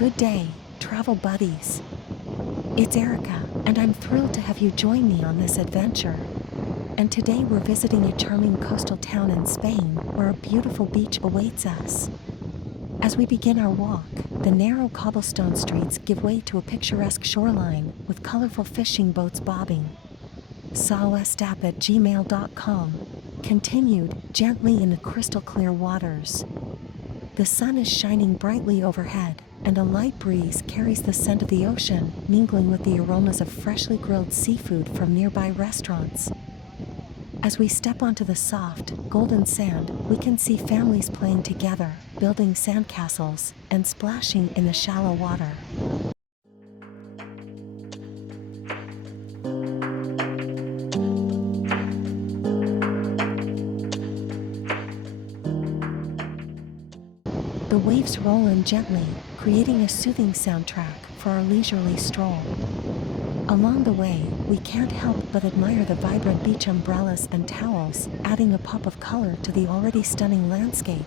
Good day, travel buddies. It's Erica, and I'm thrilled to have you join me on this adventure. And today we're visiting a charming coastal town in Spain where a beautiful beach awaits us. As we begin our walk, the narrow cobblestone streets give way to a picturesque shoreline with colorful fishing boats bobbing. sawestap@gmail.com. Continued gently in the crystal clear waters. The sun is shining brightly overhead, and a light breeze carries the scent of the ocean, mingling with the aromas of freshly grilled seafood from nearby restaurants. As we step onto the soft, golden sand, we can see families playing together, building sandcastles, and splashing in the shallow water. The waves roll in gently, creating a soothing soundtrack for our leisurely stroll. Along the way, we can't help but admire the vibrant beach umbrellas and towels, adding a pop of color to the already stunning landscape.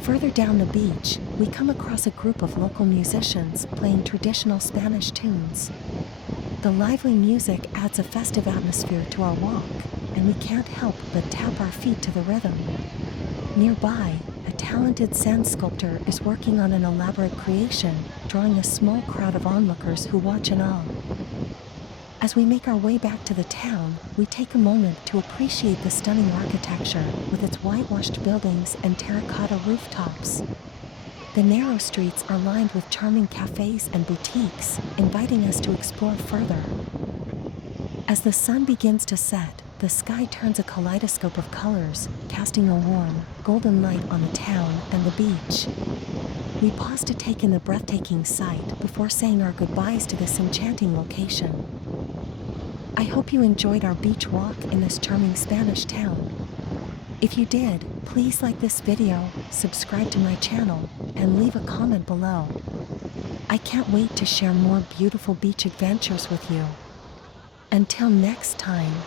Further down the beach, we come across a group of local musicians playing traditional Spanish tunes. The lively music adds a festive atmosphere to our walk, and we can't help but tap our feet to the rhythm. Nearby, a talented sand sculptor is working on an elaborate creation, drawing a small crowd of onlookers who watch in awe. As we make our way back to the town, we take a moment to appreciate the stunning architecture with its whitewashed buildings and terracotta rooftops. The narrow streets are lined with charming cafes and boutiques, inviting us to explore further. As the sun begins to set, the sky turns a kaleidoscope of colors, casting a warm, golden light on the town and the beach. We pause to take in the breathtaking sight before saying our goodbyes to this enchanting location. I hope you enjoyed our beach walk in this charming Spanish town. If you did, please like this video, subscribe to my channel, and leave a comment below. I can't wait to share more beautiful beach adventures with you. Until next time.